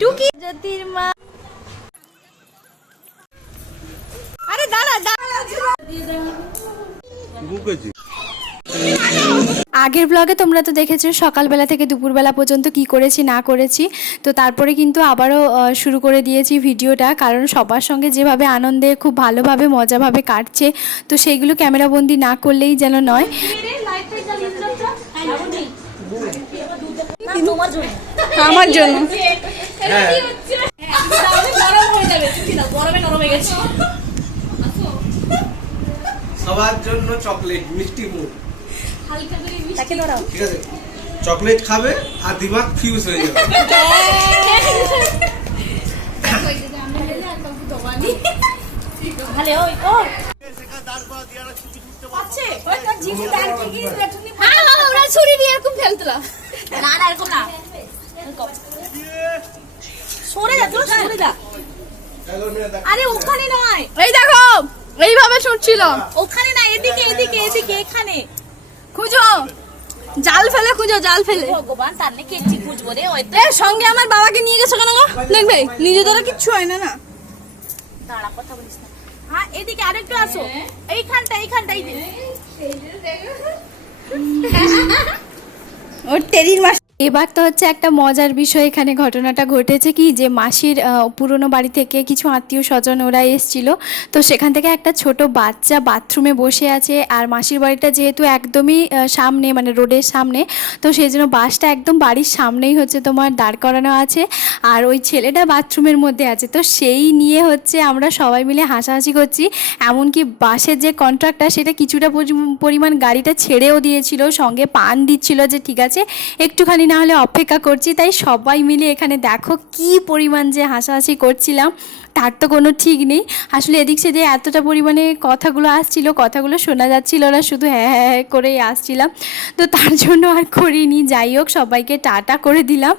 টুকি জ্যোতির মা। আরে দাঁড়া দাঁড়া। আগের ব্লগে তোমরা তো দেখেছো সকালবেলা থেকে দুপুরবেলা পর্যন্ত কি করেছি না করেছি। তো তারপরে কিন্তু আবারও শুরু করে দিয়েছি ভিডিওটা, কারণ সবার সঙ্গে যেভাবে আনন্দে খুব ভালোভাবে মজাভাবে কাটছে, তো সেইগুলো ক্যামেরাবন্দি না করলেই যেন নয়। আমার জন্য সবার জন্য চকলেট, মিষ্টি মুখ। তাকে ধরাও, ঠিক আছে, চকলেট খাবে আর দিমাগ ফিউজ হয়ে যাবে। ছুরি দিয়ে এরকম ফেলতলা না না এরকম না, সরে যা তো, সরে যা। আরে ওখানে নয়, এই দেখো এইভাবে ছুটছিল, ওখানে না, এদিকে এদিকে এদিকে, এখানে খুঁজো, জাল ফেলে খুঁজো, জাল ফেলে। ভগবান, তার নাকি একটি খুঁজবো রে। ওই তো সঙ্গে আমার বাবাকে নিয়ে গেছো কেন গো? দেখবে নিজে তোরা কিচ্ছু হয় না। না দাঁড়া, কথা বলিস না। হ্যাঁ এদিকে আরেকটু আসো, এইখানটা এইখানটা, এই যে ওর টেরির মাস। এবার তো হচ্ছে একটা মজার বিষয় এখানে ঘটনাটা ঘটেছে কি, যে মাসির পুরনো বাড়ি থেকে কিছু আত্মীয় স্বজন ওরা এসেছিল। তো সেখান থেকে একটা ছোট বাচ্চা বাথরুমে বসে আছে, আর মাসির বাড়িটা যেহেতু একদমই সামনে, মানে রোডের সামনে, তো সেই জন্য বাসটা একদম বাড়ির সামনেই হচ্ছে তোমার দাঁড় করানো আছে, আর ওই ছেলেটা বাথরুমের মধ্যে আছে। তো সেই নিয়ে হচ্ছে আমরা সবাই মিলে হাসাহাসি করছি। এমনকি বাসের যে কন্ট্রাক্টর সেটা কিছুটা পরিমাণ গাড়িটা ছেড়েও দিয়েছিল, সঙ্গে পান দিচ্ছিল যে ঠিক আছে একটুখানি না হলে অপেক্ষা করছি। তাই সবাই মিলে এখানে দেখো কি পরিমাণ যে হাসাহাসি করছিলাম, তার তো কোনো ঠিক নেই। আসলে এদিক সেদিকে এতটা পরিমাণে কথাগুলো আসছিল, কথাগুলো শোনা যাচ্ছিল না, শুধু হ্যাঁ হ্যাঁ হ্যাঁ করেই আসছিলাম। তো তার জন্য আর করিনি। যাই হোক, সবাইকে টাটা করে দিলাম।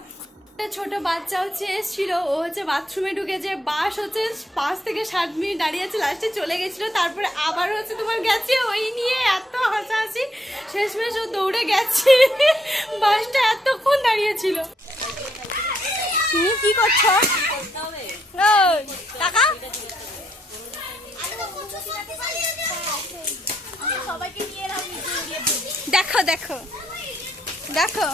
ছোট বাচ্চা হচ্ছে এসেছিল, ও হচ্ছে বাথরুমে ঢুকেছে, বাস হচ্ছে 5 থেকে 7 মিনিট দাঁড়িয়ে আছে, লাস্টে চলে গেছিল। তারপরে আবার হচ্ছে তোমার গেছে, ওই নিয়ে এত হাসাহাসি, শেষমেশ ও দৌড়ে গেছে, বাসটা এতক্ষণ দাঁড়িয়েছিল। তুমি কি করছো? টাকা দেখো দেখো দেখো,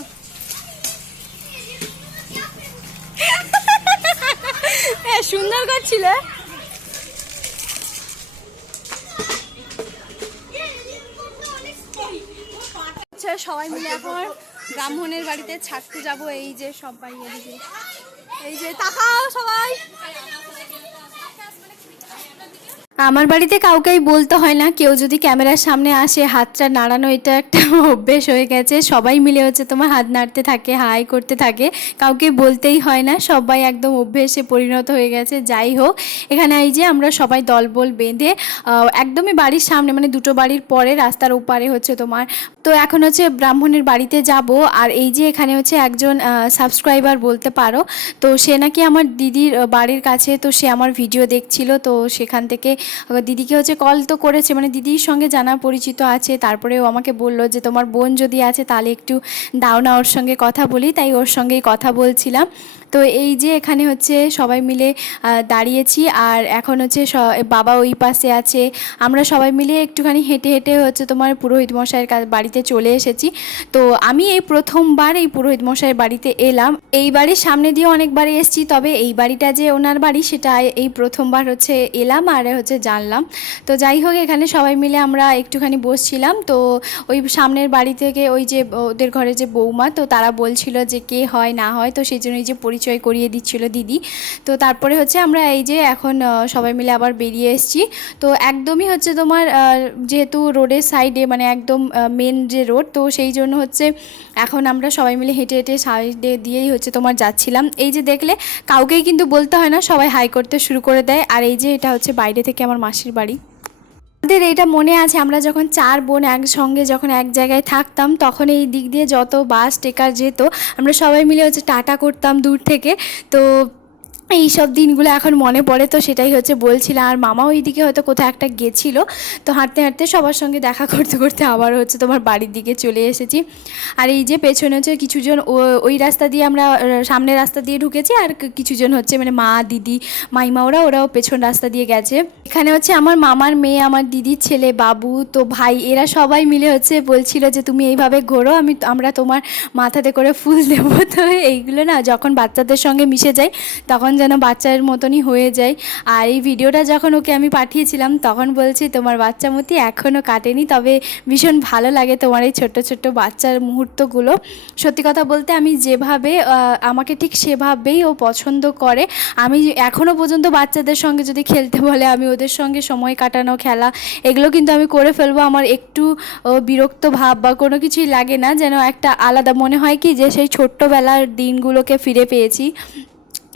সুন্দর করছিল। সবাই মিলে এখন ব্রাহ্মণের বাড়িতে ছাড়তে যাব। এই যে সবাই এদিকে, এই যে তাকাও সবাই। আমার বাড়িতে কাউকেই বলতে হয় না, কেউ যদি ক্যামেরার সামনে আসে হাতটা নাড়ানো, এটা একটা অভ্যেস হয়ে গেছে। সবাই মিলে হচ্ছে তোমার হাত নাড়তে থাকে, হাই করতে থাকে, কাউকে বলতেই হয় না, সবাই একদম অভ্যেসে পরিণত হয়ে গেছে। যাই হোক, এখানে এই যে আমরা সবাই দলবল বেঁধে একদমই বাড়ির সামনে, মানে দুটো বাড়ির পরে রাস্তার ওপারে হচ্ছে তোমার, তো এখন হচ্ছে ব্রাহ্মণের বাড়িতে যাব। আর এই যে এখানে হচ্ছে একজন সাবস্ক্রাইবার বলতে পারো, তো সে নাকি আমার দিদির বাড়ির কাছে, তো সে আমার ভিডিও দেখছিল, তো সেখান থেকে দিদিকে হচ্ছে কল তো করেছে, মানে দিদির সঙ্গে জানা পরিচিত আছে। তারপরে ও আমাকে বললো যে তোমার বোন যদি আছে তাহলে একটু দাও না, ওর সঙ্গে কথা বলি। তাই ওর সঙ্গেই কথা বলছিলাম। তো এই যে এখানে হচ্ছে সবাই মিলে দাঁড়িয়েছি, আর এখন হচ্ছে বাবা ওই পাশে আছে, আমরা সবাই মিলে একটুখানি হেঁটে হেঁটে হচ্ছে তোমার পুরোহিত মশাইয়ের বাড়িতে চলে এসেছি। তো আমি এই প্রথমবার এই পুরোহিত মশাইয়ের বাড়িতে এলাম। এই বাড়ির সামনে দিয়ে অনেকবারই এসেছি, তবে এই বাড়িটা যে ওনার বাড়ি সেটা এই প্রথমবার হচ্ছে এলাম আর হচ্ছে জানলাম। তো যাই হোক, এখানে সবাই মিলে আমরা একটুখানি বসছিলাম। তো ওই সামনের বাড়ি থেকে ওই যে ওদের ঘরে যে বৌমা, তো তারা বলছিল যে কে হয় না হয়, তো সেই জন্য এই যে পরিচয় করিয়ে দিচ্ছিল দিদি। তো তারপরে হচ্ছে আমরা এই যে এখন সবাই মিলে আবার বেরিয়ে এসেছি। তো একদমই হচ্ছে তোমার যেহেতু রোডের সাইডে, মানে একদম মেন যে রোড, তো সেই জন্য হচ্ছে এখন আমরা সবাই মিলে হেঁটে হেঁটে সাইডে দিয়েই হচ্ছে তোমার যাচ্ছিলাম। এই যে দেখলে কাউকেই কিন্তু বলতে হয় না, সবাই হাই করতে শুরু করে দেয়। আর এই যে এটা হচ্ছে বাইরে থেকে আমার মাসির বাড়ি। আমাদের এটা মনে আছে, আমরা যখন 4 বোন একসঙ্গে যখন এক জায়গায় থাকতাম, তখন এই দিক দিয়ে যত বাস টেকার যেত আমরা সবাই মিলে হচ্ছে টাটা করতাম দূর থেকে। তো এই সব দিনগুলো এখন মনে পড়ে, তো সেটাই হচ্ছে বলছিলাম। আর মামাও এইদিকে হয়তো কোথাও একটা গেছিলো, তো হাঁটতে হাঁটতে সবার সঙ্গে দেখা করতে করতে আবার হচ্ছে তোমার বাড়ির দিকে চলে এসেছি। আর এই যে পেছনে হচ্ছে কিছুজন ওই রাস্তা দিয়ে আমরা সামনের রাস্তা দিয়ে ঢুকেছি, আর কিছুজন হচ্ছে মানে মা দিদি মাইমা ওরাও পেছন রাস্তা দিয়ে গেছে। এখানে হচ্ছে আমার মামার মেয়ে, আমার দিদির ছেলে বাবু, তো ভাই, এরা সবাই মিলে হচ্ছে বলছিল যে তুমি এইভাবে ঘোরো, আমরা তোমার মাথাতে করে ফুল দেবো। তো এইগুলো না যখন বাচ্চাদের সঙ্গে মিশে যায় তখন যেন বাচ্চার মতনই হয়ে যায়। আর এই ভিডিওটা যখন ওকে আমি পাঠিয়েছিলাম তখন বলছি তোমার বাচ্চা মতি এখনও কাটেনি, তবে ভীষণ ভালো লাগে তোমার এই ছোট্ট ছোট্ট বাচ্চার মুহূর্তগুলো। সত্যি কথা বলতে আমি যেভাবে আমাকে ঠিক সেভাবেই ও পছন্দ করে। আমি এখনও পর্যন্ত বাচ্চাদের সঙ্গে যদি খেলতে বলে আমি ওদের সঙ্গে সময় কাটানো, খেলা, এগুলো কিন্তু আমি করে ফেলবো। আমার একটু বিরক্ত ভাব বা কোনো কিছুই লাগে না, যেন একটা আলাদা মনে হয় কি যে সেই ছোট্টবেলার দিনগুলোকে ফিরে পেয়েছি।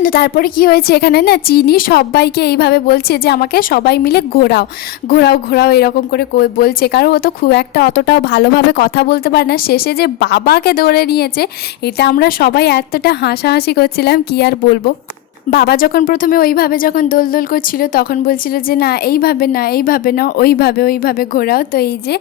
তো তারপরে কি হয়েছে, এখানে না চিনি সবাইকে এইভাবে বলছে যে আমাকে সবাই মিলে ঘোরাও ঘোরাও ঘোরাও এরকম করে বলছে, কারণ ও তো খুব একটা অতটাও ভালোভাবে কথা বলতে পারে না। শেষে যে বাবাকে দৌড়ে নিয়েছে, এটা আমরা সবাই এতটা হাসাহাসি করছিলাম কি আর বলবো। বাবা যখন প্রথমে ওইভাবে যখন দোল করছিল তখন বলছিল যে না এইভাবে না, এইভাবে না, ওইভাবে ঘোরাও। তো এই যে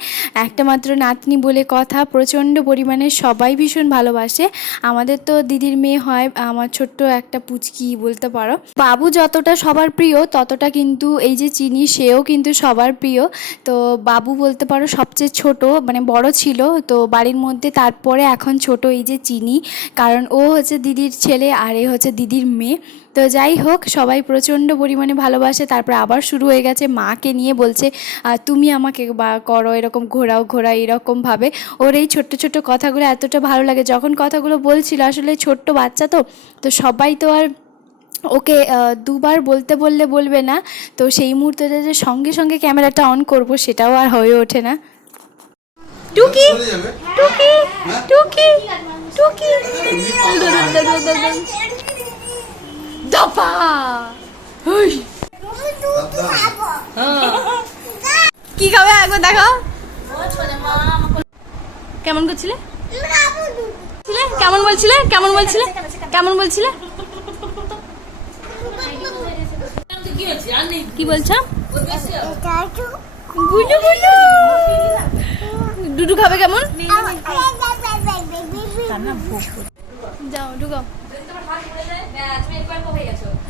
একটা মাত্র নাতনি বলে কথা, প্রচণ্ড পরিমাণে সবাই ভীষণ ভালোবাসে। আমাদের তো দিদির মেয়ে হয়, আমার ছোট্ট একটা পুচকি বলতে পারো। বাবু যতটা সবার প্রিয় ততটা কিন্তু এই যে চিনি সেও কিন্তু সবার প্রিয়। তো বাবু বলতে পারো সবচেয়ে ছোট, মানে বড় ছিল তো বাড়ির মধ্যে, তারপরে এখন ছোট এই যে চিনি, কারণ ও হচ্ছে দিদির ছেলে আর এ হচ্ছে দিদির মেয়ে। তো যাই হোক, সবাই প্রচণ্ড পরিমাণে ভালোবাসে। তারপরে আবার শুরু হয়ে গেছে, মাকে নিয়ে বলছে তুমি আমাকে বা করো এরকম ঘোরাও এরকমভাবে। ওর এই ছোট্ট ছোট্ট কথাগুলো এতটা ভালো লাগে, যখন কথাগুলো বলছিল, আসলে ছোট্ট বাচ্চা তো সবাই তো আর ওকে দুবার বলতে বললে বলবে না, তো সেই মুহূর্তটা যে সঙ্গে সঙ্গে ক্যামেরাটা অন করব সেটাও আর হয়ে ওঠে না। টুকি টুকি টুকি টুকি দপা কি খাবে একবার দেখো, কেমন করছিলে, কেমন বলছিলে, কেমন বলছিলে, কেমন বলছিলে, কি বলছো, গুলু গুলু ডুডু খাবে কেমন, যাও ঢুকাও,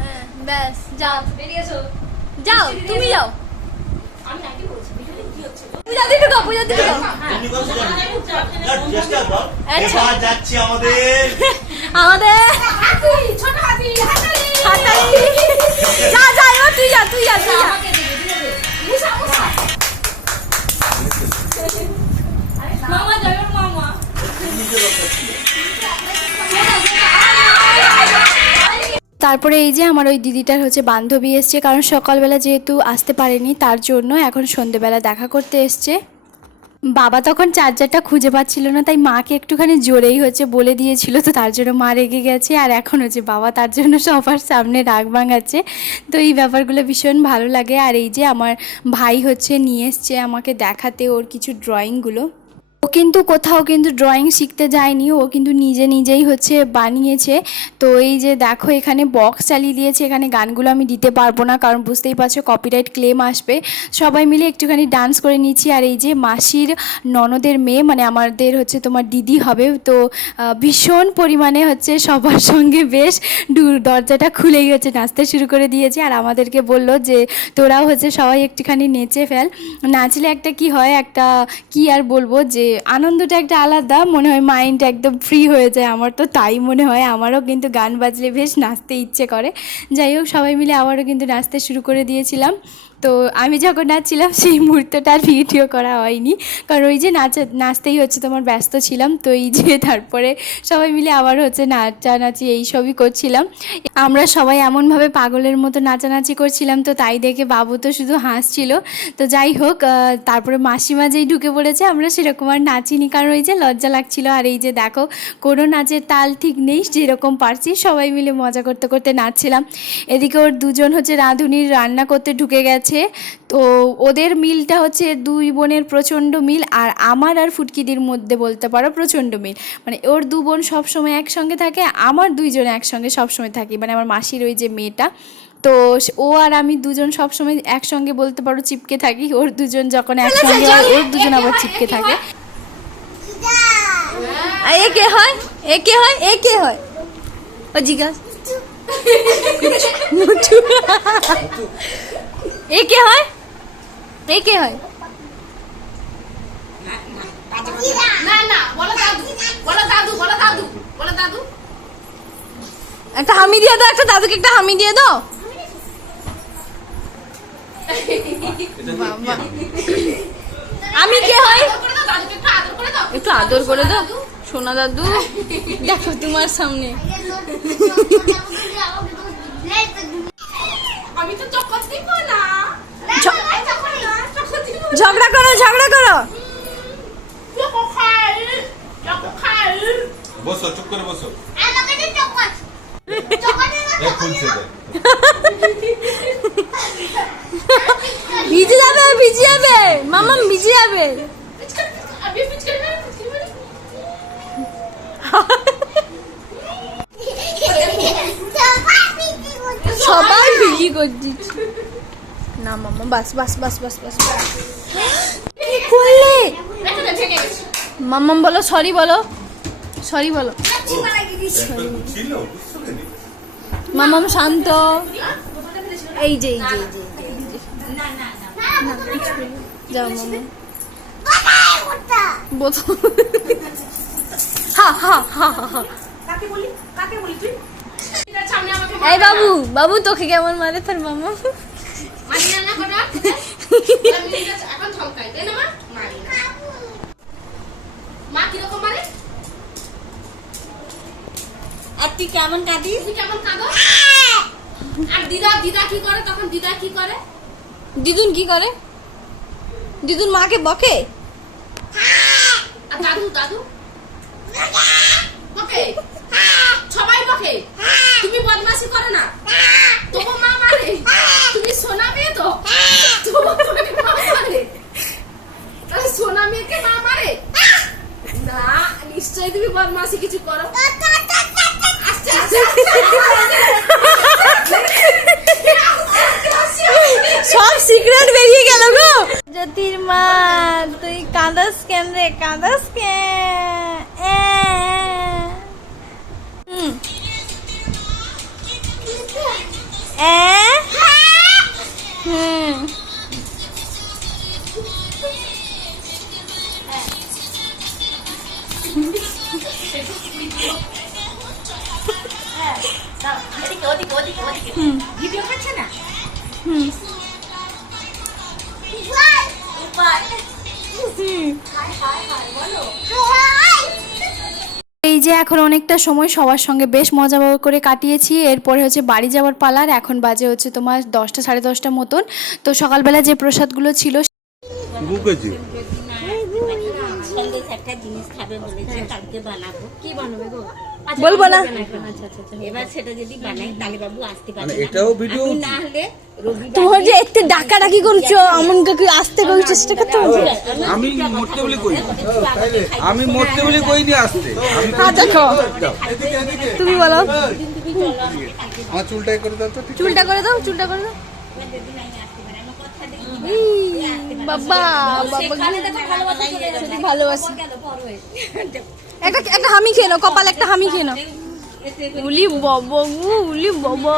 হ্যাঁ ব্যাস যাও, যাও তুমি যাও, পূজাদি ঢুকাও, পূজাদি ঢুকাও। আচ্ছা যাচ্ছি আমাদের ছোট হাতি হাতালি, যা যা এবার তুই যা, তুই যা, তুই যা। মামা যাবে, মামা তারপরে এই যে আমার ওই দিদিটার হচ্ছে বান্ধবী এসছে, কারণ সকালবেলা যেহেতু আসতে পারেনি তার জন্য এখন সন্ধেবেলা দেখা করতে এসছে। বাবা তখন চার্জারটা খুঁজে পাচ্ছিল না, তাই মাকে একটুখানি জোরেই হচ্ছে বলে দিয়েছিল, তো তার জন্য মা রেগে গেছে। আর এখন হচ্ছে বাবা তার জন্য সবার সামনে রাগ ভাঙাচ্ছে। তো এই ব্যাপারগুলো ভীষণ ভালো লাগে। আর এই যে আমার ভাই হচ্ছে নিয়ে এসছে আমাকে দেখাতে ওর কিছু ড্রয়িংগুলো। ও কিন্তু কোথাও কিন্তু ড্রয়িং শিখতে যায়নি, ও কিন্তু নিজেই হচ্ছে বানিয়েছে। তো এই যে দেখো এখানে বক্স চালিয়ে দিয়েছে, এখানে গানগুলো আমি দিতে পারবো না, কারণ বুঝতেই পারছো কপিরাইট ক্লেম আসবে। সবাই মিলে একটুখানি ডান্স করে নিচ্ছি। আর এই যে মাসির ননদের মেয়ে, মানে আমাদের হচ্ছে তোমার দিদি হবে, তো ভীষণ পরিমাণে হচ্ছে সবার সঙ্গে বেশ দরজাটা খুলেই হচ্ছে নাচতে শুরু করে দিয়েছে। আর আমাদেরকে বললো যে তোরাও হচ্ছে সবাই একটুখানি নেচে ফেল, নাচলে একটা কি হয়, একটা কি আর বলবো, যে আনন্দটা একটা আলাদা মনে হয়, মাইন্ড একদম ফ্রি হয়ে যায়। আমার তো তাই মনে হয়, আমারও কিন্তু গান বাজলে বেশ নাচতে ইচ্ছে করে। যাই হোক, সবাই মিলে আবারও কিন্তু নাচতে শুরু করে দিয়েছিলাম। তো আমি যখন নাচছিলাম সেই মুহূর্তটা আর ভিডিও করা হয়নি, কারণ ওই যে নাচতেই হচ্ছে তোমার ব্যস্ত ছিলাম। তো এই যে তারপরে সবাই মিলে আবার হচ্ছে নাচানাচি এইসবই করছিলাম। আমরা সবাই এমনভাবে পাগলের মতো নাচানাচি করছিলাম, তো তাই দেখে বাবু তো শুধু হাসছিল। তো যাই হোক, তারপরে মাসিমা যেই ঢুকে পড়েছে, আমরা সেরকম আর নাচিনি, কারণ ওই যে লজ্জা লাগছিল। আর এই যে দেখো কোনো নাচের তাল ঠিক নেই, যেরকম পারছি সবাই মিলে মজা করতে করতে নাচছিলাম। এদিকে ওর দুজন হচ্ছে রাঁধুনির রান্না করতে ঢুকে গেছে, হয়েছে। তো ওদের মিলটা হচ্ছে দুই বোনের প্রচণ্ড মিল, আর আমার আর ফুটকিদির মধ্যে বলতে পারো প্রচণ্ড মিল। মানে ওর দু বোন সবসময় একসঙ্গে থাকে, আমার দুইজনে একসঙ্গে সবসময় থাকি, মানে আমার মাসির ওই যে মেয়েটা। তো ও আর আমি দুজন সবসময় একসঙ্গে বলতে পারো চিপকে থাকি। ওর দুজন যখন একসঙ্গে হয় ওর দুজন আবার চিপকে থাকে। এ কে হয়, এ কে হয়, এ কে হয়? ও জিজ্ঞাস এ কে হয়, এ কে হয়? একটা হামি দিয়ে দাও, একটা দাদুকে একটা হামি দিয়ে দাও। বাবা, আমি কে হয়? একটু আদর করে দাও সোনা দাদু। দেখো তোমার সামনে ঝগড়া করো, ঝগড়া করো। বসো, চুপ করে বসো। খুলছে ভিজে যাবে, ভিজে যাবে মামাম, ভিজে যাবে। সবাই ভিজি করছি না মামা, বাস বাস বাস বাস বাস। কি করলে মামাম? বলো সরি, বলো সরি, বলো। ছিল, বুঝছো কেন? মামাম শান্ত। এই যে এই যে এই যে যাও মামা, বোতল। হা হা হা হা। এই বাবু, বাবু তোকে কেমন মারে তোর মামা? আর তুই কেমন কাঁদিস? তুই কেমন কাঁদো? আর দিদা দিদা কি করে তখন? দিদা কি করে? দিদুন কি করে? দিদুন মাকে বকে। আর দাদু দাদু বকে, সবাই বকে। তুমি বদমাশি করে না, তবু মা মারে। তুমি সোনা মেয়ে তো, তবু তোমাকে মা মারে। তাহলে সোনা মেয়েকে মা মারে না? নিশ্চয়ই তুমি বদমাশি কিছু করো। আস্তে আস্তে সব সিক্রেট বেরিয়ে গেল গো। জ্যোতির মা তুই কাঁদাস কেন রে, কাঁদাস ভিডিও করছে না? এই যে এখন অনেকটা সময় সবার সঙ্গে বেশ মজা করে কাটিয়েছি। এরপরে হচ্ছে বাড়ি যাওয়ার পালার। এখন বাজে হচ্ছে তোমার 10টা সাড়ে 10টা মতন। তো সকালবেলা যে প্রসাদগুলো ছিল সন্দেশ একটা জিনিস খাবে বলেছে, কালকে বানাবো। কি বানাবে গো? বলবো না। এবার সেটা যদি বানাই তাহলে বাবু আসতে পারবে না। এটাও ভিডিও আমি না হলে রবিবার তোমার যে এতে ডাকাডাকি করছো, আমনকে কি আসতে করে চেষ্টা করতে হবে? আমি মরতে বলে কই, আমি মরতে বলে কইনি আসতে। আমি হ্যাঁ দেখো, তুমি বলো। আমার চুলটাই করে দাও তো। চুলটা করে দাও, চুলটা করে দাও। বাবা বাবা ভালোবাসি। একটা একটা হামি খেয়ে নাও, কপালে একটা হামি খেয়ে নাও। উলি বাবা, উলি বাবা।